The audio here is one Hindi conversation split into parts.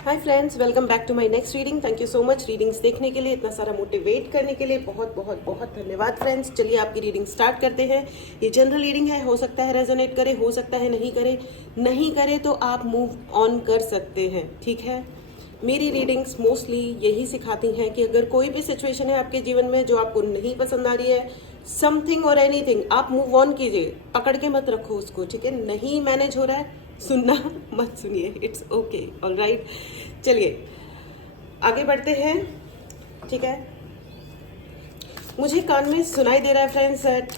Hi friends, welcome back to my next reading. Thank you so much readings देखने के लिए, इतना सारा मोटिवेट करने के लिए बहुत बहुत बहुत धन्यवाद फ्रेंड्स। चलिए आपकी रीडिंग स्टार्ट करते हैं। ये जनरल रीडिंग है, हो सकता है रेजोनेट करे, हो सकता है नहीं करे तो आप मूव ऑन कर सकते हैं, ठीक है। मेरी रीडिंग्स मोस्टली यही सिखाती हैं कि अगर कोई भी सिचुएशन है आपके जीवन में जो आपको नहीं पसंद आ रही है, समथिंग और एनीथिंग, आप मूव ऑन कीजिए, पकड़ के मत रखो उसको, ठीक है। नहीं मैनेज हो रहा है, सुनना मत सुनिए, इट्स ओके, ऑल राइट। चलिए आगे बढ़ते हैं, ठीक है। मुझे कान में सुनाई दे रहा है friends that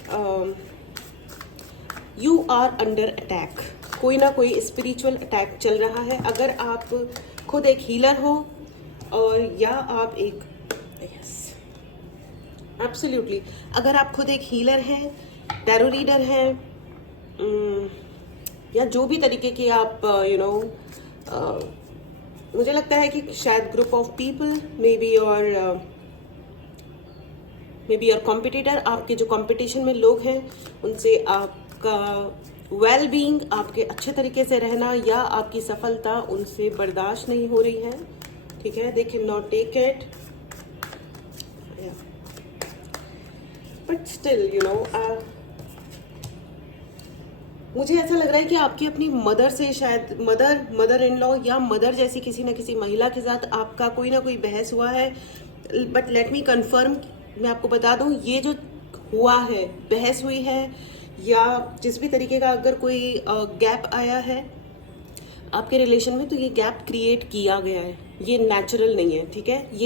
you are under attack. कोई ना कोई स्पिरिचुअल अटैक चल रहा है। अगर आप खुद एक हीलर हो और या आप एक यस एब्सोल्युटली, अगर आप खुद एक हीलर हैं, टैरो रीडर हैं, या जो भी तरीके की आप मुझे लगता है कि शायद group of people may be और कॉम्पिटिटर, आपके जो कंपटीशन में लोग हैं उनसे आपका वेल बीइंग, आपके अच्छे तरीके से रहना या आपकी सफलता उनसे बर्दाश्त नहीं हो रही है, ठीक है। They can not take it, but still मुझे ऐसा लग रहा है कि आपकी अपनी मदर से, शायद मदर इन लॉ या मदर जैसी किसी न किसी महिला के साथ आपका कोई ना कोई बहस हुआ है। बट लेट मी कंफर्म, मैं आपको बता दूं, ये जो हुआ है, बहस हुई है या जिस भी तरीके का अगर कोई गैप आया है आपके रिलेशन में, तो ये गैप क्रिएट किया गया है, ये नेचुरल नहीं है, ठीक है।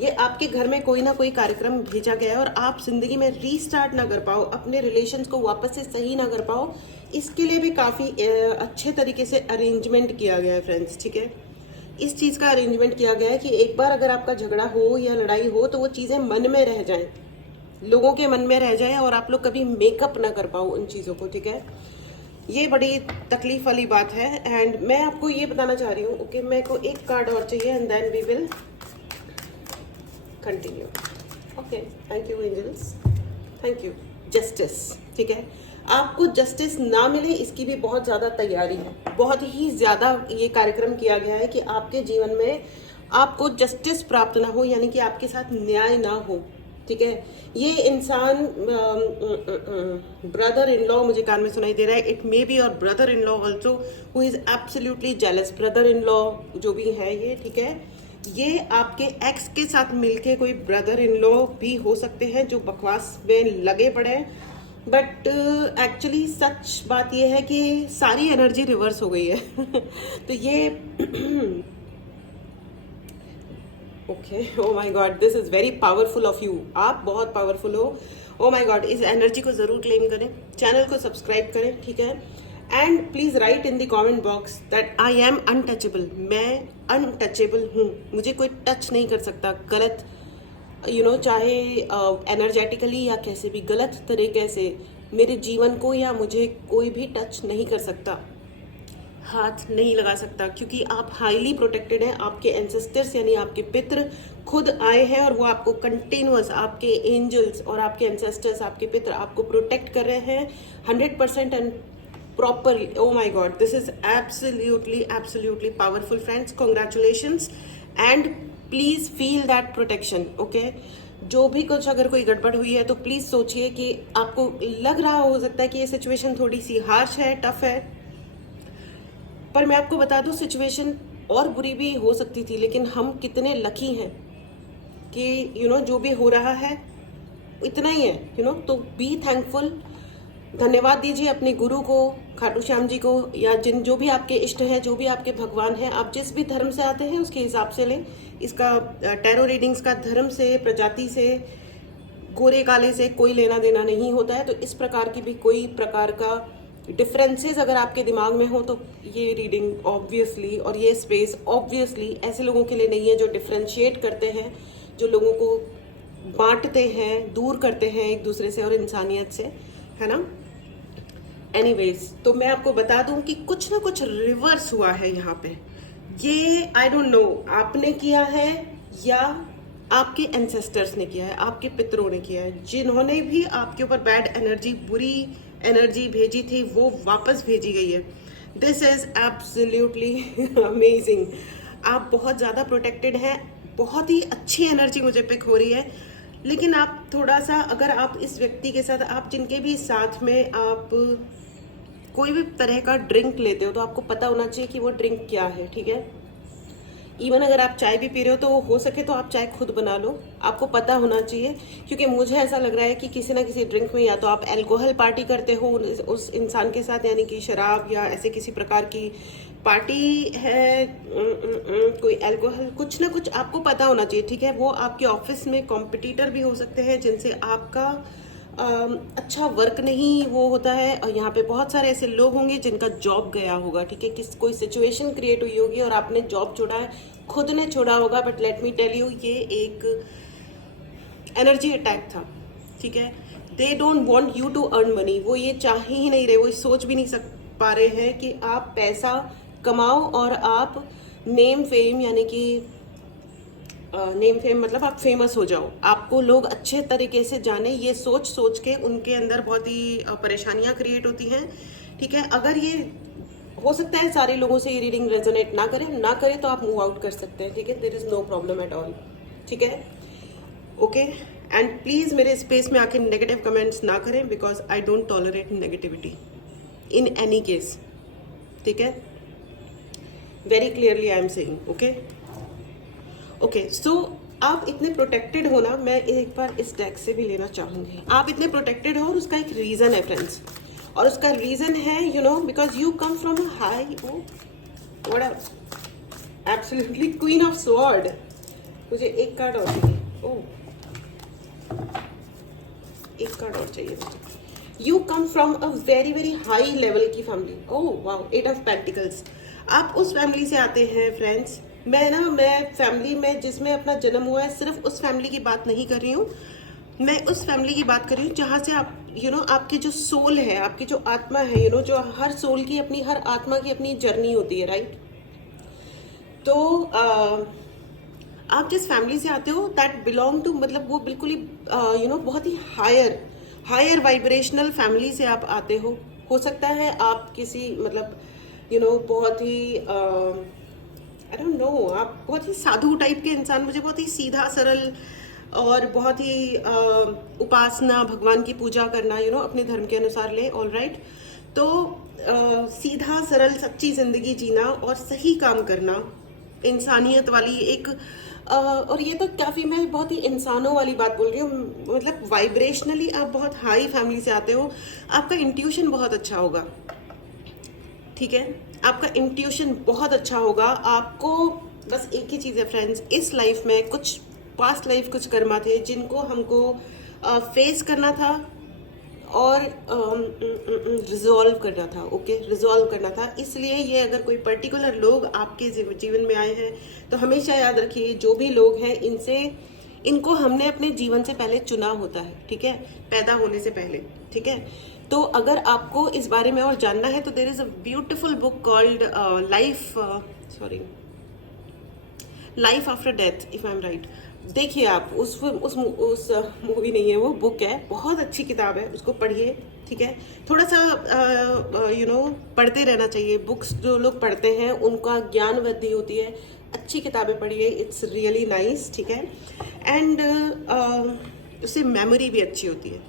ये आपके घर में कोई ना कोई कार्यक्रम भेजा गया है और आप जिंदगी में रीस्टार्ट ना कर पाओ, अपने रिलेशंस को वापस से सही ना कर पाओ, इसके लिए भी काफ़ी अच्छे तरीके से अरेंजमेंट किया गया है फ्रेंड्स, ठीक है। इस चीज़ का अरेंजमेंट किया गया है कि एक बार अगर आपका झगड़ा हो या लड़ाई हो तो वो चीज़ें मन में रह जाएं, लोगों के मन में रह जाए और आप लोग कभी मेकअप ना कर पाओ उन चीज़ों को, ठीक है। ये बड़ी तकलीफ वाली बात है। एंड मैं आपको ये बताना चाह रही हूँ, ओके, मेरे को एक कार्ड और चाहिए and then we will continue. Okay, thank you angels, thank you. Justice, ठीक है। आपको जस्टिस ना मिले इसकी भी बहुत ज़्यादा तैयारी है, बहुत ही ज़्यादा ये कार्यक्रम किया गया है कि आपके जीवन में आपको जस्टिस प्राप्त ना हो, यानी कि आपके साथ न्याय ना हो, ठीक है। ये इंसान ब्रदर इन लॉ मुझे कान में सुनाई दे रहा है, इट मे बी और brother in law also who is absolutely jealous. Brother in law जो भी है ये, ठीक है, ये आपके एक्स के साथ मिलके कोई ब्रदर इन लॉ भी हो सकते हैं जो बकवास में लगे पड़े हैं। बट एक्चुअली सच बात यह है कि सारी एनर्जी रिवर्स हो गई है तो ये okay, oh my God, this is very powerful of you. आप बहुत पावरफुल हो, ओ माय गॉड। इस एनर्जी को जरूर क्लेम करें, चैनल को सब्सक्राइब करें, ठीक है। And please write in the comment box that I am untouchable. मैं अनटचेबल हूँ, मुझे कोई टच नहीं कर सकता गलत, चाहे एनर्जेटिकली या कैसे भी गलत तरीके से मेरे जीवन को या मुझे कोई भी टच नहीं कर सकता, हाथ नहीं लगा सकता, क्योंकि आप हाईली प्रोटेक्टेड हैं। आपके एंसेस्टर्स यानी आपके पितृ खुद आए हैं और वो आपको कंटिन्यूअस, आपके एंजल्स और आपके एंसेस्टर्स, आपके पितृ आपको प्रोटेक्ट कर रहे हैं 100% and properly. Oh my God, this is absolutely powerful friends, congratulations and please feel that protection, okay. जो भी कुछ अगर कोई गड़बड़ हुई है तो प्लीज सोचिए कि आपको लग रहा हो सकता है कि ये सिचुएशन थोड़ी सी हार्श है, टफ है, पर मैं आपको बता दूं सिचुएशन और बुरी भी हो सकती थी, लेकिन हम कितने लकी हैं कि जो भी हो रहा है इतना ही है, तो बी थैंकफुल। धन्यवाद दीजिए अपने गुरु को, खाटू श्याम जी को, या जो भी आपके इष्ट हैं, जो भी आपके भगवान हैं, आप जिस भी धर्म से आते हैं उसके हिसाब से लें। इसका टैरो रीडिंग्स का धर्म से, प्रजाति से, गोरे काले से कोई लेना देना नहीं होता है। तो इस प्रकार की भी कोई प्रकार का डिफरेंसेस अगर आपके दिमाग में हो तो ये रीडिंग ऑब्वियसली और ये स्पेस ऑब्वियसली ऐसे लोगों के लिए नहीं है जो डिफरेंशिएट करते हैं, जो लोगों को बांटते हैं, दूर करते हैं एक दूसरे से और इंसानियत से, है ना। एनीवेज, तो मैं आपको बता दूं कि कुछ ना कुछ रिवर्स हुआ है यहाँ पे। ये आई डोंट नो आपने किया है या आपके एंसेस्टर्स ने किया है, आपके पितरों ने किया है, जिन्होंने भी आपके ऊपर बैड एनर्जी, बुरी एनर्जी भेजी थी वो वापस भेजी गई है। This is absolutely amazing. आप बहुत ज़्यादा प्रोटेक्टेड हैं, बहुत ही अच्छी एनर्जी मुझे पिक हो रही है। लेकिन आप थोड़ा सा, अगर आप इस व्यक्ति के साथ, आप जिनके भी साथ में आप कोई भी तरह का ड्रिंक लेते हो, तो आपको पता होना चाहिए कि वो ड्रिंक क्या है, ठीक है। इवन अगर आप चाय भी पी रहे हो तो हो सके तो आप चाय खुद बना लो, आपको पता होना चाहिए। क्योंकि मुझे ऐसा लग रहा है कि किसी ना किसी ड्रिंक में या तो आप अल्कोहल पार्टी करते हो उस इंसान के साथ, यानी कि शराब या ऐसे किसी प्रकार की पार्टी है, कोई अल्कोहल, कुछ ना कुछ आपको पता होना चाहिए, ठीक है। वो आपके ऑफिस में कॉम्पिटिटर भी हो सकते हैं जिनसे आपका अच्छा वर्क नहीं वो होता है, और यहाँ पे बहुत सारे ऐसे लोग होंगे जिनका जॉब गया होगा, ठीक है। कोई सिचुएशन क्रिएट हुई होगी और आपने जॉब छोड़ा है, खुद ने छोड़ा होगा, but let me tell you, ये एक एनर्जी अटैक था, ठीक है। They don't want you to earn money, वो ये चाह ही नहीं रहे, वो सोच भी नहीं पा रहे हैं कि आप पैसा कमाओ और आप नेम फेम, यानी कि नेम फेम मतलब आप फेमस हो जाओ, आपको लोग अच्छे तरीके से जाने, ये सोच सोच के उनके अंदर बहुत ही परेशानियां क्रिएट होती हैं, ठीक है। अगर ये हो सकता है सारे लोगों से ये रीडिंग रेजोनेट ना करे तो आप मूव आउट कर सकते हैं, ठीक है। There is no problem at all, ठीक है, ओके। एंड प्लीज़ मेरे स्पेस में आके नेगेटिव कमेंट्स ना करें, because I don't tolerate negativity in any case, ठीक है। Very clearly I am saying, okay okay. So आप इतने प्रोटेक्टेड हो ना, मैं एक बार इस डेक से भी लेना चाहूंगी। आप इतने प्रोटेक्टेड हो और उसका एक रीज़न है फ्रेंड्स, और उसका रीज़न है you know because you come from a high, what absolutely queen of sword. मुझे एक कार्ड और चाहिए, एक कार्ड और चाहिए मुझे। You come from a very very high level की फैमिली। Oh wow, 8 of pentacles. आप उस फैमिली से आते हैं फ्रेंड्स। मैं फैमिली में जिसमें अपना जन्म हुआ है, सिर्फ उस फैमिली की बात नहीं कर रही हूँ, मैं उस फैमिली की बात कर रही हूँ जहाँ से आप आपकी जो सोल है, आपकी जो आत्मा है, जो हर सोल की अपनी, हर आत्मा की अपनी जर्नी होती है, राइट। तो आप जिस फैमिली से आते हो दैट बिलोंग टू, मतलब वो बिल्कुल ही बहुत ही हायर वाइब्रेशनल फैमिली से आप आते हो सकता है आप किसी मतलब बहुत ही आई डोंट नो, आप बहुत ही साधु टाइप के इंसान, मुझे बहुत ही सीधा सरल और बहुत ही उपासना, भगवान की पूजा करना अपने धर्म के अनुसार ले, ऑल राइट। तो सीधा सरल सच्ची जिंदगी जीना और सही काम करना, इंसानियत वाली एक और ये तो काफ़ी, मैं बहुत ही इंसानों वाली बात बोल रही हूँ, मतलब वाइब्रेशनली आप बहुत हाई फैमिली से आते हो, आपका इंट्यूशन बहुत अच्छा होगा, ठीक है। आपका इंट्यूशन बहुत अच्छा होगा। आपको बस एक ही चीज़ है फ्रेंड्स, इस लाइफ में कुछ पास्ट लाइफ कुछ कर्मा थे जिनको हमको फेस करना था और रिजॉल्व करना था, ओके, रिजॉल्व करना था। इसलिए ये अगर कोई पर्टिकुलर लोग आपके जीवन में आए हैं तो हमेशा याद रखिए, जो भी लोग हैं इनको हमने अपने जीवन से पहले चुना होता है, ठीक है, पैदा होने से पहले, ठीक है। तो अगर आपको इस बारे में और जानना है तो there is a beautiful book called life after death, if I am right. देखिए आप उस मूवी नहीं है, वो बुक है, बहुत अच्छी किताब है, उसको पढ़िए, ठीक है। थोड़ा सा पढ़ते रहना चाहिए, बुक्स जो लोग पढ़ते हैं उनका ज्ञान वृद्धि होती है, अच्छी किताबें पढ़िए, इट्स रियली नाइस, ठीक है। एंड उससे मेमोरी भी अच्छी होती है,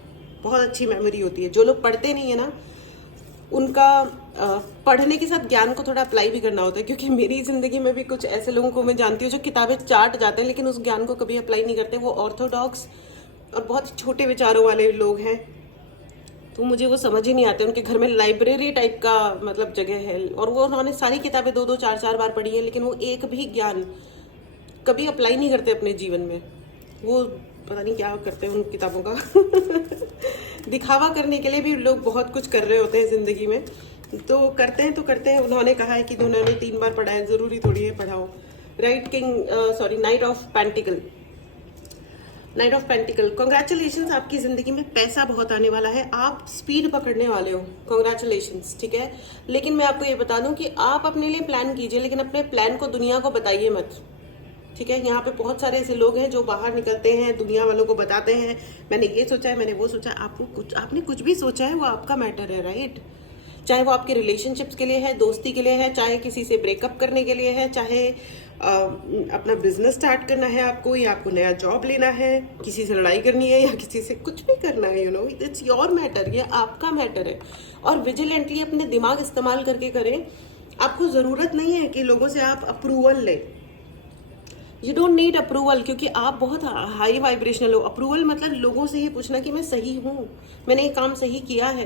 बहुत अच्छी मेमोरी होती है। जो लोग पढ़ते नहीं है ना, उनका पढ़ने के साथ ज्ञान को थोड़ा अप्लाई भी करना होता है, क्योंकि मेरी ज़िंदगी में भी कुछ ऐसे लोगों को मैं जानती हूँ जो किताबें चाट जाते हैं लेकिन उस ज्ञान को कभी अप्लाई नहीं करते। वो ऑर्थोडॉक्स और बहुत छोटे विचारों वाले लोग हैं, तो मुझे वो समझ ही नहीं आते। उनके घर में लाइब्रेरी टाइप का मतलब जगह है और वो उन्होंने सारी किताबें 2-2 4-4 बार पढ़ी है, लेकिन वो एक भी ज्ञान कभी अप्लाई नहीं करते अपने जीवन में। वो पता नहीं क्या करते हैं उन किताबों का दिखावा करने के लिए भी लोग बहुत कुछ कर रहे होते हैं ज़िंदगी में, तो करते हैं। उन्होंने कहा है कि उन्होंने 3 बार पढ़ा है, ज़रूरी थोड़ी है पढ़ाओ। नाइट ऑफ पेंटिकल, कॉन्ग्रेचुलेशंस, आपकी ज़िंदगी में पैसा बहुत आने वाला है, आप स्पीड पकड़ने वाले हो, कॉन्ग्रेचुलेशंस, ठीक है। लेकिन मैं आपको ये बता दूं कि आप अपने लिए प्लान कीजिए, लेकिन अपने प्लान को दुनिया को बताइए मत, ठीक है। यहाँ पे बहुत सारे ऐसे लोग हैं जो बाहर निकलते हैं, दुनिया वालों को बताते हैं मैंने ये सोचा है, मैंने वो सोचा है। आपने कुछ भी सोचा है वो आपका मैटर है, राइट। चाहे वो आपके रिलेशनशिप्स के लिए है, दोस्ती के लिए है, चाहे किसी से ब्रेकअप करने के लिए है, चाहे अपना बिजनेस स्टार्ट करना है आपको, या आपको नया जॉब लेना है, किसी से लड़ाई करनी है, या किसी से कुछ भी करना है, you know, it's your matter, ये आपका मैटर है। और विजिलेंटली अपने दिमाग इस्तेमाल करके करें। आपको ज़रूरत नहीं है कि लोगों से आप अप्रूवल लें। यू डोंट नीड अप्रूवल, क्योंकि आप बहुत हाई वाइब्रेशनल हो। अप्रूवल मतलब लोगों से ये पूछना कि मैं सही हूँ, मैंने ये काम सही किया है।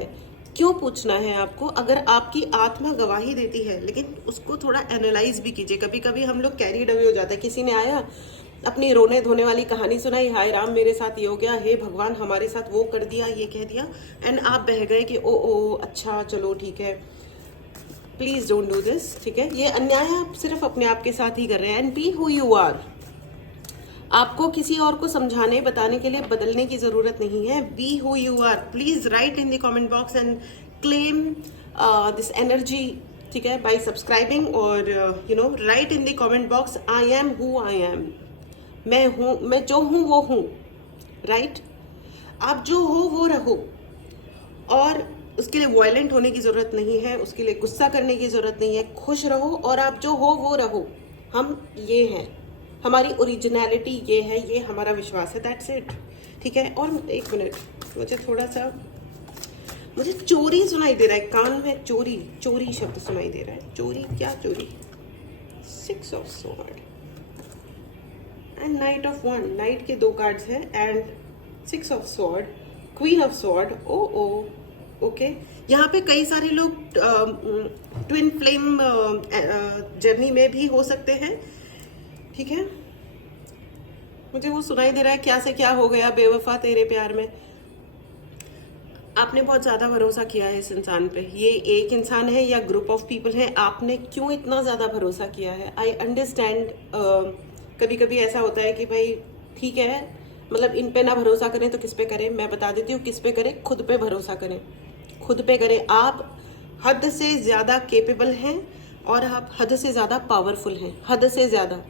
क्यों पूछना है आपको, अगर आपकी आत्मा गवाही देती है? लेकिन उसको थोड़ा एनालाइज भी कीजिए। कभी कभी हम लोग कैरीड अवे हो जाते हैं। किसी ने आया, अपनी रोने धोने वाली कहानी सुनाई, हाय राम मेरे साथ ये हो गया, हे भगवान हमारे साथ वो कर दिया, ये कह दिया, एंड आप बह गए कि ओ अच्छा चलो ठीक है। प्लीज डोंट डू दिस, ठीक है? ये अन्याय आप सिर्फ अपने आप के साथ ही कर रहे हैं। And be who you are. आपको किसी और को समझाने बताने के लिए बदलने की जरूरत नहीं है। Be who you are. Please write in the comment box and claim this energy, ठीक है, बाय सब्सक्राइबिंग। और you know, write in the comment box I am who I am. मैं हूँ, मैं जो हूँ वो हूँ, राइट? आप जो हो वो रहो, और उसके लिए वायलेंट होने की जरूरत नहीं है, उसके लिए गुस्सा करने की जरूरत नहीं है। खुश रहो और आप जो हो वो रहो। हम ये हैं, हमारी ओरिजिनलिटी ये है, ये हमारा विश्वास है, दैट्स इट, ठीक है? और एक मिनट, मुझे थोड़ा सा, मुझे चोरी सुनाई दे रहा है कान में। चोरी, चोरी शब्द सुनाई दे रहा है। चोरी, क्या चोरी? 6 of sword and knight of one. Knight के 2 कार्ड्स हैं and 6 of sword, queen of sword. Oh okay, यहाँ पे कई सारे लोग ट्विन फ्लेम जर्नी में भी हो सकते हैं, ठीक है? मुझे वो सुनाई दे रहा है, क्या से क्या हो गया बेवफा तेरे प्यार में। आपने बहुत ज़्यादा भरोसा किया है इस इंसान पे। ये एक इंसान है या ग्रुप ऑफ पीपल है, आपने क्यों इतना ज़्यादा भरोसा किया है? आई अंडरस्टैंड, कभी कभी ऐसा होता है कि भाई ठीक है, मतलब इन पे ना भरोसा करें तो किस पे करें? मैं बता देती हूँ किस पे करें। खुद पे भरोसा करें, खुद पे करें। आप हद से ज़्यादा केपेबल हैं और आप हद से ज़्यादा पावरफुल हैं, हद से ज़्यादा।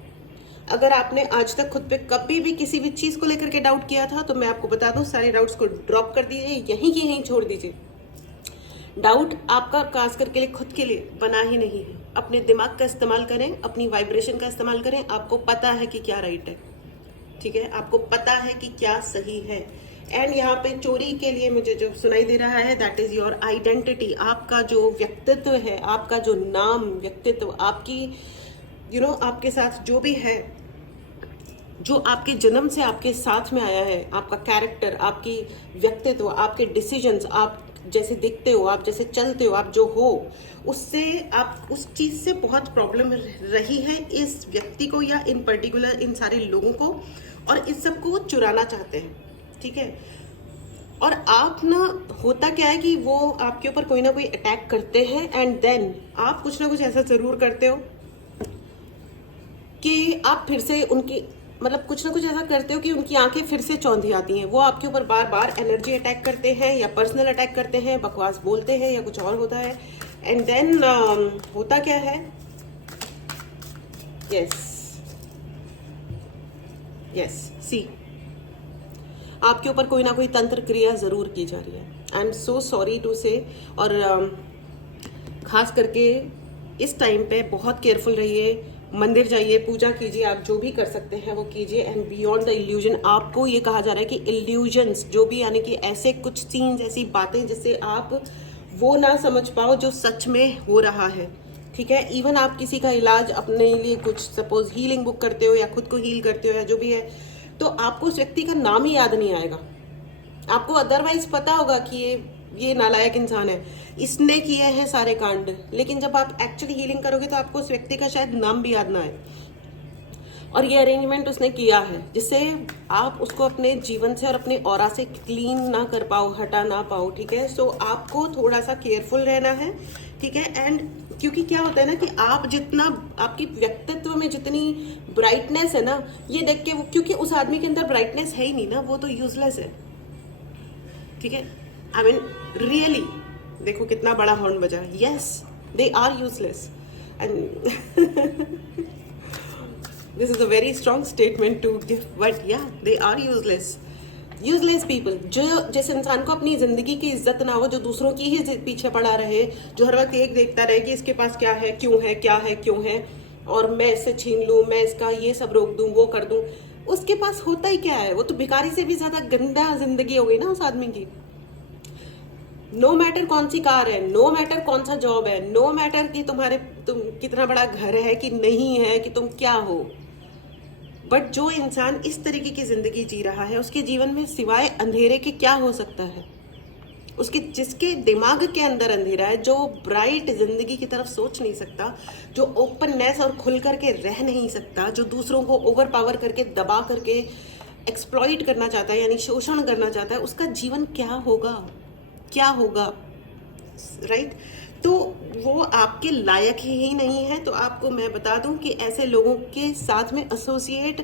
अगर आपने आज तक खुद पे कभी भी किसी भी चीज़ को लेकर के डाउट किया था तो मैं आपको बता दूं, सारे डाउट्स को ड्रॉप कर दीजिए, यहीं की यहीं छोड़ दीजिए। डाउट आपका खास करके लिए खुद के लिए बना ही नहीं है। अपने दिमाग का इस्तेमाल करें, अपनी वाइब्रेशन का इस्तेमाल करें। आपको पता है कि क्या राइट है, ठीक है? आपको पता है कि क्या सही है। एंड यहाँ पे चोरी के लिए मुझे जो सुनाई दे रहा है, दैट इज योर आइडेंटिटी। आपका जो व्यक्तित्व है, आपका जो नाम, व्यक्तित्व, आपकी यू नो, आपके साथ जो भी है, जो आपके जन्म से आपके साथ में आया है, आपका कैरेक्टर, आपकी व्यक्तित्व, आपके डिसीजंस, आप जैसे दिखते हो, आप जैसे चलते हो, आप जो हो, उससे आप उस चीज़ से बहुत प्रॉब्लम रही है इस व्यक्ति को, या इन पर्टिकुलर इन सारे लोगों को, और इस सब को चुराना चाहते हैं, ठीक है? और आप ना, होता क्या है कि वो आपके ऊपर कोई ना कोई अटैक करते हैं एंड देन आप कुछ ना कुछ ऐसा ज़रूर करते हो कि आप फिर से उनकी, मतलब कुछ ना कुछ ऐसा करते हो कि उनकी आंखें फिर से चौंधी आती हैं। वो आपके ऊपर बार बार एनर्जी अटैक करते हैं, या पर्सनल अटैक करते हैं, बकवास बोलते हैं, या कुछ और होता है। एंड देन होता क्या है, यस सी, आपके ऊपर कोई ना कोई तंत्र क्रिया जरूर की जा रही है। I am so sorry to say. और खास करके इस टाइम पे बहुत केयरफुल रहिए। मंदिर जाइए, पूजा कीजिए, आप जो भी कर सकते हैं वो कीजिए। एंड बियॉन्ड द इल्यूजन, आपको ये कहा जा रहा है कि इल्यूजन्स जो भी, यानी कि ऐसे कुछ सीन्स, ऐसी बातें जिससे आप वो ना समझ पाओ जो सच में हो रहा है, ठीक है? इवन आप किसी का इलाज अपने लिए कुछ सपोज हीलिंग बुक करते हो, या खुद को हील करते हो, या जो भी है, तो आपको उस व्यक्ति का नाम ही याद नहीं आएगा। आपको अदरवाइज पता होगा कि ये नालायक इंसान है, इसने किए हैं सारे कांड, लेकिन जब आप एक्चुअली हीलिंग करोगे तो आपको उस व्यक्ति का शायद नाम भी याद ना आए। और ये अरेंजमेंट उसने किया है जिससे आप उसको अपने जीवन से और अपने ऑरा से क्लीन ना कर पाओ, हटा ना पाओ, ठीक है? सो आपको थोड़ा सा केयरफुल रहना है, ठीक है? एंड क्योंकि क्या होता है ना कि आप जितना, आपकी व्यक्तित्व में जितनी ब्राइटनेस है ना, ये देख के वो, क्योंकि उस आदमी के अंदर ब्राइटनेस है ही नहीं ना, वो तो यूजलेस है, ठीक है? आई मीन रियली, देखो कितना बड़ा हॉर्न बजा। Yes, they are useless and this is a very strong statement to give, but yeah, they are useless. Useless people, जो जिस इंसान को अपनी जिंदगी की इज्जत ना हो, जो दूसरों की ही पीछे पड़ा रहे, जो हर वक्त एक देखता रहे कि इसके पास क्या है, क्यों है, क्या है, क्यों है, और मैं इससे छीन लूं, मैं इसका ये सब रोक दूं, वो कर दूं। उसके पास होता ही क्या है? वो तो भिखारी से भी ज्यादा गंदा जिंदगी हो गई ना उस आदमी की। नो मैटर कौन सी कार है, नो मैटर कौन सा जॉब है, नो मैटर कि तुम कितना बड़ा घर है कि नहीं है, कि तुम क्या हो, बट जो इंसान इस तरीके की जिंदगी जी रहा है, उसके जीवन में सिवाय अंधेरे के क्या हो सकता है? उसके जिसके दिमाग के अंदर अंधेरा है, जो ब्राइट जिंदगी की तरफ सोच नहीं सकता, जो ओपननेस और खुल करके रह नहीं सकता, जो दूसरों को ओवर पावर करके दबा करके एक्सप्लॉइट करना चाहता है, यानी शोषण करना चाहता है, उसका जीवन क्या होगा? क्या होगा? राइट? तो वो आपके लायक ही नहीं है। तो आपको मैं बता दूं कि ऐसे लोगों के साथ में एसोसिएट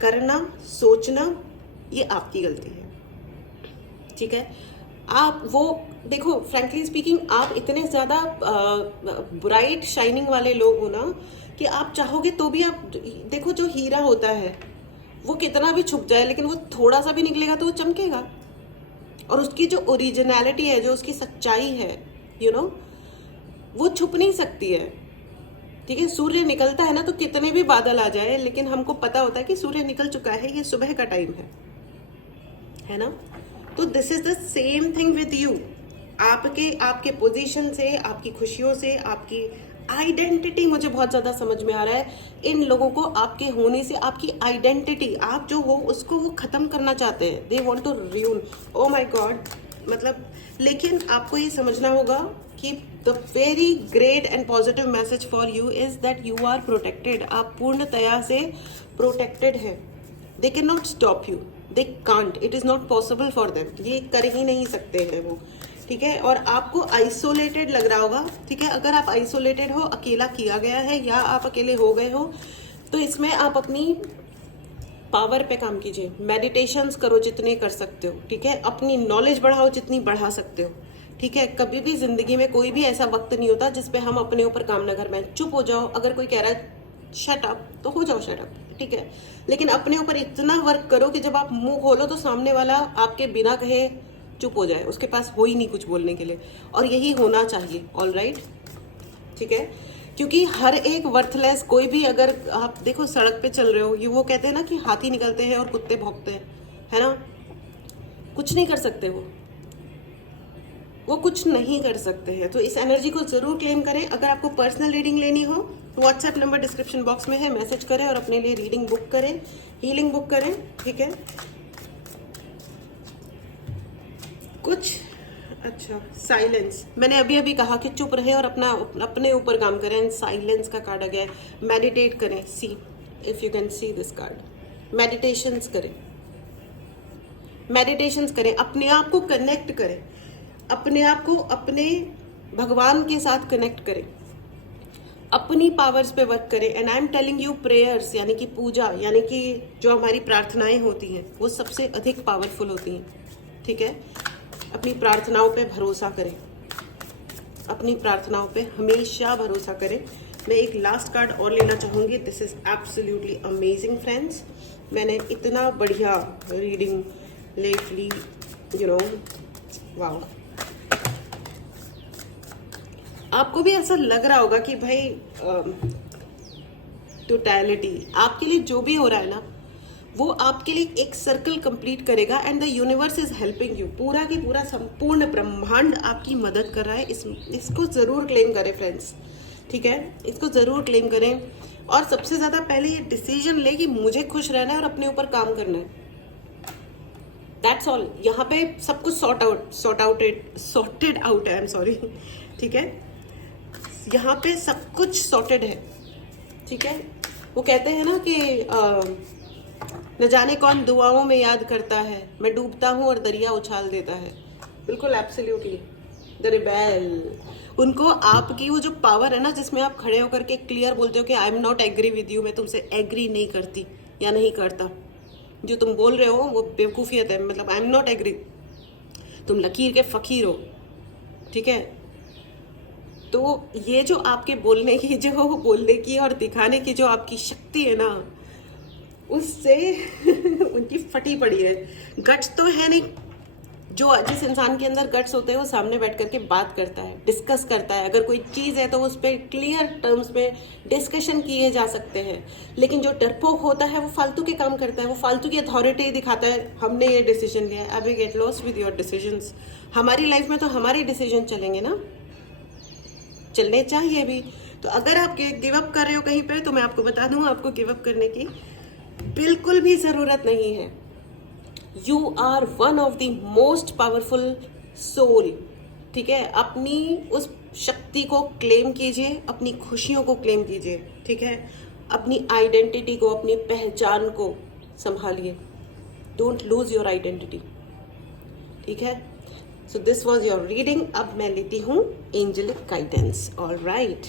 करना, सोचना, ये आपकी गलती है। ठीक है? आप वो देखो, फ्रैंकली स्पीकिंग, आप इतने ज़्यादा ब्राइट शाइनिंग वाले लोग हो ना कि आप चाहोगे तो भी आप देखो, जो हीरा होता है वो कितना भी छुप जाए, लेकिन वो थोड़ा सा भी निकलेगा तो वो चमकेगा। और उसकी जो ओरिजिनलिटी है, जो उसकी सच्चाई है, यू नो, वो छुप नहीं सकती है। ठीक है? सूर्य निकलता है ना तो कितने भी बादल आ जाए, लेकिन हमको पता होता है कि सूर्य निकल चुका है, ये सुबह का टाइम है ना? तो this is the same thing with you. आपके पोजीशन से, आपकी खुशियों से, आपकी आइडेंटिटी, मुझे बहुत ज्यादा समझ में आ रहा है, इन लोगों को आपके होने से आपकी आइडेंटिटी, आप जो हो उसको वो खत्म करना चाहते हैं। They want to ruin. Oh my god, मतलब, लेकिन आपको ये समझना होगा कि the very great and positive message for you is that you are protected. आप पूर्णतया से प्रोटेक्टेड है। They can not stop you, they can't, it is not possible for them. ये कर ही नहीं सकते हैं वो। ठीक है? और आपको आइसोलेटेड लग रहा होगा। ठीक है? अगर आप आइसोलेटेड हो, अकेला किया गया है, या आप अकेले हो गए हो, तो इसमें आप अपनी पावर पे काम कीजिए। मेडिटेशंस करो जितने कर सकते हो। ठीक है? अपनी नॉलेज बढ़ाओ जितनी बढ़ा सकते हो। ठीक है? कभी भी जिंदगी में कोई भी ऐसा वक्त नहीं होता जिसपे हम अपने ऊपर काम ना कर पाए। चुप हो जाओ, अगर कोई कह रहा है शट अप तो हो जाओ शट अप। ठीक है? लेकिन अपने ऊपर इतना वर्क करो कि जब आप मुंह खोलो तो सामने वाला आपके बिना कहे चुप हो जाए, उसके पास हो ही नहीं कुछ बोलने के लिए। और यही होना चाहिए। All right? ठीक है? क्योंकि हर एक वर्थलेस, कोई भी, अगर आप देखो सड़क पे चल रहे हो, ये वो कहते हैं ना कि हाथी निकलते हैं और कुत्ते भौंकते हैं, है ना? कुछ नहीं कर सकते वो कुछ नहीं कर सकते हैं। तो इस एनर्जी को जरूर क्लेम करें। अगर आपको पर्सनल रीडिंग लेनी हो, व्हाट्सएप नंबर डिस्क्रिप्शन बॉक्स में है, मैसेज करें और अपने लिए रीडिंग बुक करें, हीलिंग बुक करें। ठीक है? कुछ अच्छा, साइलेंस, मैंने अभी अभी कहा कि चुप रहे और अपने ऊपर काम करें। साइलेंस का कार्ड आ गया है। मेडिटेट करें। See if you can see this card. Meditations करें, अपने आप को कनेक्ट करें, अपने आप को अपने भगवान के साथ कनेक्ट करें, अपनी पावर्स पे वर्क करें। And I am telling you, prayers यानी कि पूजा, यानी कि जो हमारी प्रार्थनाएं होती हैं, वो सबसे अधिक पावरफुल होती हैं। ठीक है? अपनी प्रार्थनाओं पे भरोसा करें, अपनी प्रार्थनाओं पे हमेशा भरोसा करें। मैं एक लास्ट कार्ड और लेना चाहूँगी। This is absolutely amazing friends. मैंने इतना बढ़िया reading lately, you know, wow. आपको भी ऐसा लग रहा होगा कि भाई टोटलिटी, आपके लिए जो भी हो रहा है ना, वो आपके लिए एक सर्कल कंप्लीट करेगा। And the universe is helping you. पूरा की पूरा संपूर्ण ब्रह्मांड आपकी मदद कर रहा है। इसको जरूर क्लेम करें फ्रेंड्स। ठीक है? इसको जरूर क्लेम करें। और सबसे ज्यादा पहले ये डिसीजन ले कि मुझे खुश रहना है और अपने ऊपर काम करना है। That's all. यहाँ पे सब कुछ सॉर्टेड आउट है। I am sorry. ठीक है? यहाँ पे सब कुछ सॉर्टेड है। ठीक है? वो कहते हैं ना कि न जाने कौन दुआओं में याद करता है, मैं डूबता हूँ और दरिया उछाल देता है। बिल्कुल, एब्सोल्युटली। द रिबेल, उनको आपकी वो जो पावर है ना, जिसमें आप खड़े होकर के क्लियर बोलते हो कि I am not agree with you, मैं तुमसे एग्री नहीं करती या नहीं करता, जो तुम बोल रहे हो वो बेवकूफियत है, मतलब आई एम नॉट एग्री, तुम लकीर के फकीर हो। ठीक है? तो ये जो आपके बोलने की और दिखाने की जो आपकी शक्ति है ना, उससे उनकी फटी पड़ी है। गट्स तो है नहीं, जो जिस इंसान के अंदर गट्स होते हैं वो सामने बैठ करके बात करता है, डिस्कस करता है। अगर कोई चीज़ है तो उस पर क्लियर टर्म्स में डिस्कशन किए जा सकते हैं। लेकिन जो डरपोक होता है वो फालतू के काम करता है, वो फालतू की अथॉरिटी दिखाता है, हमने ये डिसीजन लिया है। अभी get lost with your decisions. हमारी लाइफ में तो हमारे डिसीजन चलेंगे ना, चलने चाहिए भी। तो अगर आप गिव अप कर रहे हो कहीं पे, तो मैं आपको बता दूं, आपको गिव अप करने की बिल्कुल भी ज़रूरत नहीं है। You are one of the most powerful soul, ठीक है। अपनी उस शक्ति को क्लेम कीजिए, अपनी खुशियों को क्लेम कीजिए, ठीक है। अपनी आइडेंटिटी को, अपनी पहचान को संभालिए। डोंट लूज योर आइडेंटिटी, ठीक है। So this was your reading. अब मैं लेती हूँ angelic guidance. All right,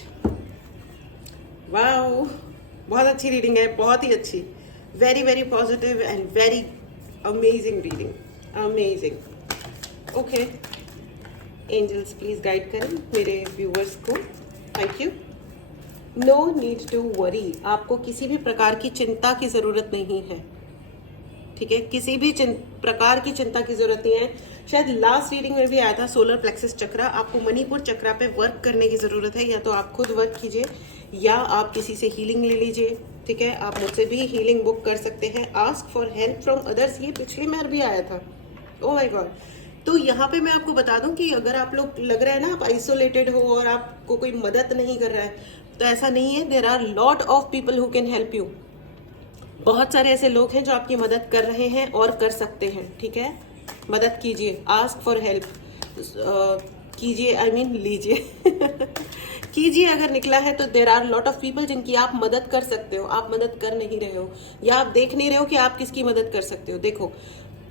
wow, बहुत अच्छी रीडिंग है, बहुत ही अच्छी। Very very positive and very amazing reading, amazing. Okay angels, please guide करें मेरे व्यूअर्स को। Thank you. No need to worry, आपको किसी भी प्रकार की चिंता की ज़रूरत नहीं है, ठीक है। किसी भी प्रकार की चिंता की जरूरत नहीं है। शायद लास्ट रीडिंग में भी आया था सोलर प्लेक्सस चक्रा। आपको मणिपुर चक्रा पे वर्क करने की ज़रूरत है, या तो आप खुद वर्क कीजिए या आप किसी से हीलिंग ले लीजिए, ठीक है। आप मुझसे भी हीलिंग बुक कर सकते हैं। Ask for help from others, ये पिछली बार भी आया था। Oh my God. तो यहाँ पे मैं आपको बता दूं कि अगर आप लोग लग रहा है ना आप आइसोलेटेड हो और आपको कोई मदद नहीं कर रहा है, तो ऐसा नहीं है। There are lot of people who can help you. बहुत सारे ऐसे लोग हैं जो आपकी मदद कर रहे हैं और कर सकते हैं, ठीक है। मदद कीजिए, आस्क फॉर हेल्प कीजिए, आई मीन लीजिए कीजिए। अगर निकला है तो there are lot of people जिनकी आप मदद कर सकते हो। आप मदद कर नहीं रहे हो, या आप देख नहीं रहे हो कि आप किसकी मदद कर सकते हो। देखो,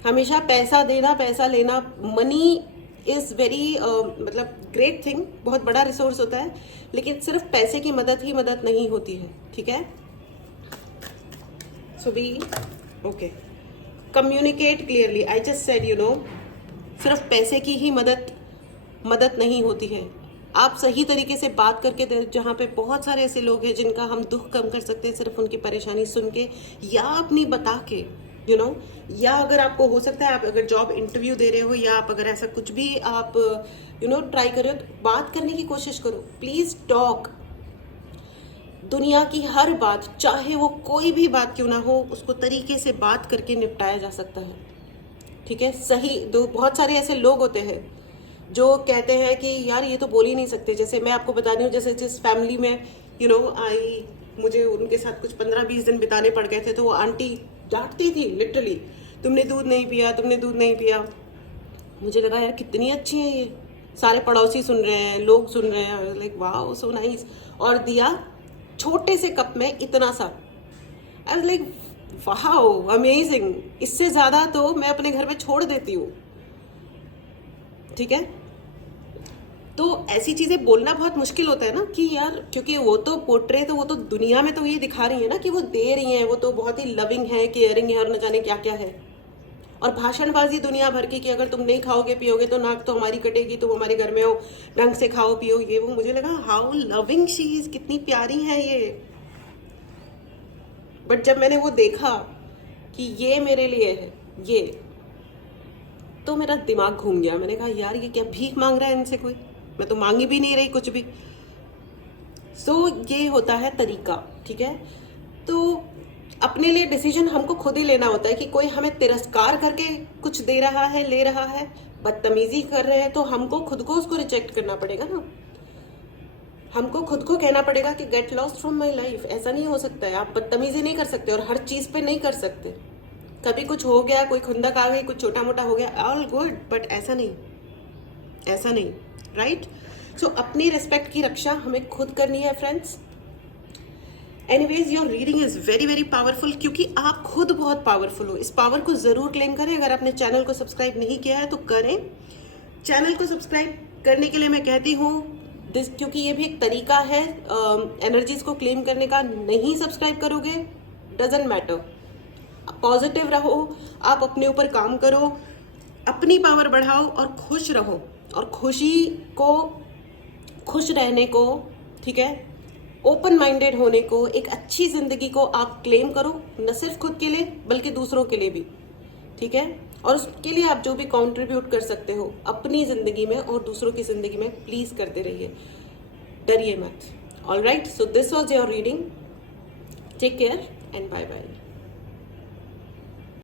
हमेशा पैसा देना, पैसा लेना, मनी इज़ वेरी मतलब ग्रेट थिंग, बहुत बड़ा रिसोर्स होता है। लेकिन सिर्फ पैसे की मदद ही मदद नहीं होती है, ठीक है। So be okay. Communicate clearly. I just said, you know, सिर्फ पैसे की ही मदद नहीं होती है। आप सही तरीके से बात करके, जहाँ पे बहुत सारे ऐसे लोग हैं जिनका हम दुख कम कर सकते हैं सिर्फ उनकी परेशानी सुन के या अपनी बता के, यू नो। या अगर आपको हो सकता है, आप अगर जॉब इंटरव्यू दे रहे हो या आप अगर ऐसा कुछ भी आप यू नो ट्राई कर रहे हो, तो बात करने की कोशिश करो। Please talk. दुनिया की हर बात, चाहे वो कोई भी बात क्यों ना हो, उसको तरीके से बात करके निपटाया जा सकता है, ठीक है। सही दो, बहुत सारे ऐसे लोग होते हैं जो कहते हैं कि यार ये तो बोल ही नहीं सकते। जैसे मैं आपको बता रही हूँ, जैसे जिस फैमिली में यू नो मुझे उनके साथ कुछ 15-20 दिन बिताने पड़ गए थे, तो वो आंटी डांटती थी लिटरली, तुमने दूध नहीं पिया, तुमने दूध नहीं पिया। मुझे लगा यार कितनी अच्छी है ये, सारे पड़ोसी सुन रहे हैं, लोग सुन रहे हैं, लाइक वाओ सो नाइस। और दिया छोटे से कप में इतना सा, I was like wow amazing. इससे ज़्यादा तो मैं अपने घर में छोड़ देती हूँ, ठीक है। तो ऐसी चीज़ें बोलना बहुत मुश्किल होता है ना कि यार, क्योंकि वो तो पोर्ट्रे, तो वो तो दुनिया में तो ये दिखा रही है ना कि वो दे रही हैं, वो तो बहुत ही लविंग है, केयरिंग है और न जाने क्या क्या है। और भाषणबाजी दुनिया भर की कि अगर तुम नहीं खाओगे पियोगे तो नाक तो हमारी कटेगी, तुम हमारे घर में हो, ढंग से खाओ पियो, ये वो। मुझे लगा हाउ लविंग शी इज, कितनी प्यारी है ये। बट जब मैंने वो देखा कि ये मेरे लिए है ये, तो मेरा दिमाग घूम गया। मैंने कहा यार ये क्या भीख मांग रहा है इनसे कोई, मैं तो मांगी भी नहीं रही कुछ भी। सो ये होता है तरीका, ठीक है। तो अपने लिए डिसीजन हमको खुद ही लेना होता है कि कोई हमें तिरस्कार करके कुछ दे रहा है, ले रहा है, बदतमीजी कर रहे हैं, तो हमको खुद को उसको रिजेक्ट करना पड़ेगा ना। हमको खुद को कहना पड़ेगा कि get lost from my life. ऐसा नहीं हो सकता है, आप बदतमीजी नहीं कर सकते और हर चीज़ पे नहीं कर सकते। कभी कुछ हो गया, कोई खुंदक आ गई, कुछ छोटा मोटा हो गया, ऑल गुड, बट ऐसा नहीं, ऐसा नहीं, राइट। सो अपनी रिस्पेक्ट की रक्षा हमें खुद करनी है friends. Anyways your reading is very very powerful, क्योंकि आप खुद बहुत पावरफुल हो। इस पावर को ज़रूर क्लेम करें। अगर आपने चैनल को सब्सक्राइब नहीं किया है तो करें। चैनल को सब्सक्राइब करने के लिए मैं कहती हूँ दिस, क्योंकि ये भी एक तरीका है एनर्जीज को क्लेम करने का। नहीं सब्सक्राइब करोगे, डजेंट मैटर, पॉजिटिव रहो, आप अपने ऊपर काम करो, अपनी पावर बढ़ाओ और खुश रहो। और खुशी को, खुश रहने को, ठीक है, ओपन माइंडेड होने को, एक अच्छी जिंदगी को आप क्लेम करो, न सिर्फ खुद के लिए बल्कि दूसरों के लिए भी, ठीक है। और उसके लिए आप जो भी कंट्रीब्यूट कर सकते हो अपनी जिंदगी में और दूसरों की जिंदगी में, प्लीज करते रहिए, डरिए मत। All right, so this was your reading. Take care and bye bye.